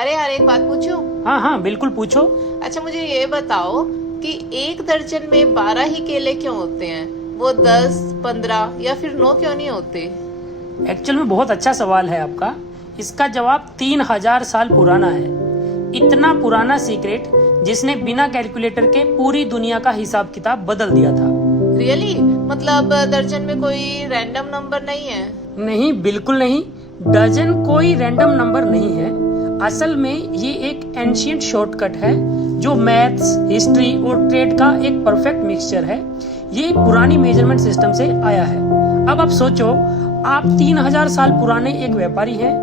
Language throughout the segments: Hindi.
अरे यार एक बात पूछूं? हाँ हाँ बिल्कुल पूछो। अच्छा मुझे ये बताओ कि एक दर्जन में 12 ही केले क्यों होते हैं? वो 10, 15 या फिर 9 क्यों नहीं होते? एक्चुअल में बहुत अच्छा सवाल है आपका। इसका जवाब 3000 साल पुराना है। इतना पुराना सीक्रेट जिसने बिना कैलकुलेटर के पूरी दुनिया का हिसाब किताब बदल दिया था। रियली? मतलब दर्जन में कोई रैंडम नंबर नहीं है? नहीं, बिल्कुल नहीं। डजन कोई रैंडम नंबर नहीं है। असल में ये एक एंशिएंट शॉर्टकट है जो मैथ्स, हिस्ट्री और ट्रेड का एक परफेक्ट मिक्सचर है। ये पुरानी मेजरमेंट सिस्टम से आया है। अब आप सोचो, आप 3000 साल पुराने एक व्यापारी हैं।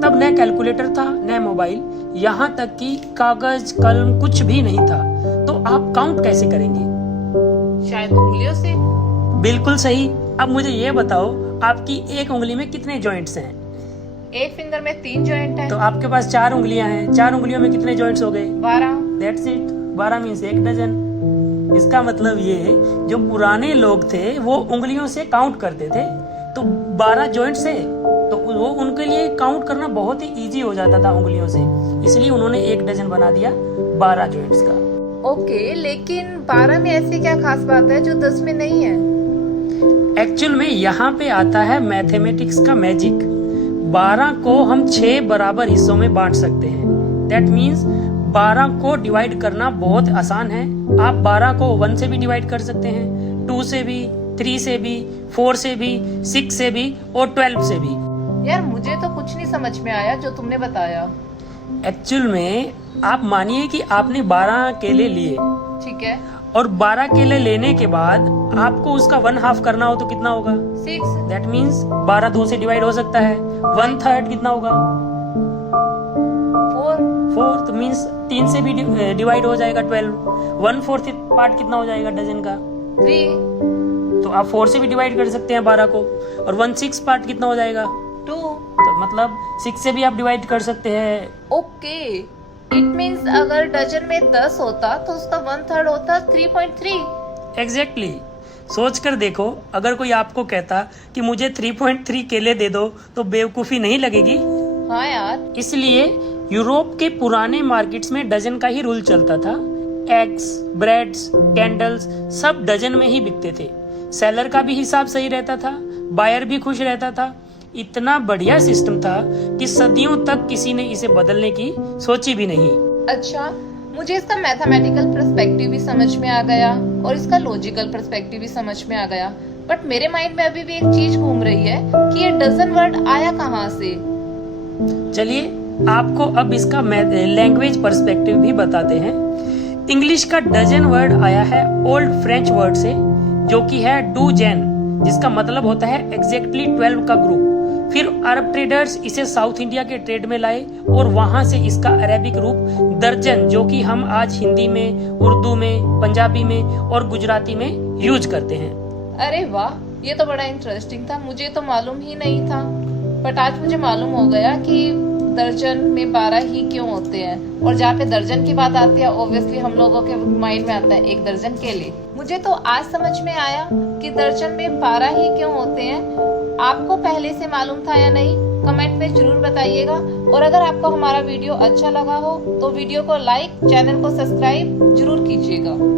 तब न कैलकुलेटर था न मोबाइल, यहाँ तक कि कागज कलम कुछ भी नहीं था। तो आप काउंट कैसे करेंगे? शायद उंगलियों से। बिल्कुल सही। अब मुझे ये बताओ, आपकी एक उंगली में कितने जॉइंट्स हैं? एक फिंगर में 3 जॉइंट है। तो आपके पास 4 उंगलियां हैं। 4 उंगलियों में कितने जॉइंट्स हो गए? 12। That's it. 12 मीन्स एक डजन। इसका मतलब ये, जो पुराने लोग थे वो उंगलियों से काउंट करते थे, तो 12 जॉइंट्स है, तो वो उनके लिए काउंट करना बहुत ही इजी हो जाता था उंगलियों से। इसलिए उन्होंने एक डजन बना दिया 12 जॉइंट्स का। ओके, लेकिन 12 में ऐसी क्या खास बात है जो 10 में नहीं है? एक्चुअल में यहाँ पे आता है मैथमेटिक्स का मैजिक। 12 को हम 6 बराबर हिस्सों में बांट सकते हैं। दैट मीन्स 12 को डिवाइड करना बहुत आसान है। आप 12 को 1 से भी डिवाइड कर सकते हैं, 2 से भी, 3 से भी, 4 से भी, 6 से भी और 12 से भी। यार मुझे तो कुछ नहीं समझ में आया जो तुमने बताया। एक्चुअल में आप मानिए कि आपने 12 केले लिए, ठीक है। और 12 केले लेने के बाद आपको उसका 1/2 करना हो तो कितना होगा? 6। दैट मीन्स 12 2 से डिवाइड हो सकता है। 1/3 कितना होगा? 4 तो मीन्स 3 से भी डिवाइड हो जाएगा 12। 1/4 पार्ट कितना हो जाएगा डजन का? 3। तो आप 4 से भी डिवाइड कर सकते हैं 12 को। और 1/6 पार्ट कितना हो जाएगा? 2। तो मतलब 6 से भी आप डिवाइड कर सकते हैं। ओके, इट मीन्स अगर डजन में 10 होता तो उसका 1/3 होता 3.3। एग्जैक्टली। सोच कर देखो, अगर कोई आपको कहता कि मुझे 3.3 केले दे दो तो बेवकूफी नहीं लगेगी? हाँ यार। इसलिए यूरोप के पुराने मार्केट्स में डजन का ही रूल चलता था। एग्स, ब्रेड्स, कैंडल्स सब डजन में ही बिकते थे। सेलर का भी हिसाब सही रहता था, बायर भी खुश रहता था। इतना बढ़िया सिस्टम था कि सदियों तक किसी ने इसे बदलने की सोची भी नहीं। अच्छा, मुझे इसका मैथमेटिकल पर्सपेक्टिव भी समझ में आ गया और इसका लॉजिकल पर्सपेक्टिव भी समझ में आ गया, बट मेरे माइंड में अभी भी एक चीज घूम रही है कि ये डजन वर्ड आया कहाँ से। चलिए आपको अब इसका लैंग्वेज पर्सपेक्टिव भी बताते हैं। इंग्लिश का डजन वर्ड आया है ओल्ड फ्रेंच वर्ड से, जो कि है डूजेन, जिसका मतलब होता है एग्जैक्टली 12 का ग्रुप। फिर अरब ट्रेडर्स इसे साउथ इंडिया के ट्रेड में लाए और वहां से इसका अरेबिक रूप दर्जन, जो कि हम आज हिंदी में, उर्दू में, पंजाबी में और गुजराती में यूज करते हैं। अरे वाह, ये तो बड़ा इंटरेस्टिंग था, मुझे तो मालूम ही नहीं था। बट आज मुझे मालूम हो गया कि दर्जन में 12 ही क्यों होते हैं। और जहाँ पे दर्जन की बात आती है, ऑब्वियसली हम लोगों के माइंड में आता है एक दर्जन केले। मुझे तो आज समझ में आया कि दर्जन में 12 ही क्यों होते हैं। आपको पहले से मालूम था या नहीं, कमेंट में जरूर बताइएगा। और अगर आपको हमारा वीडियो अच्छा लगा हो तो वीडियो को लाइक, चैनल को सब्सक्राइब जरूर कीजिएगा।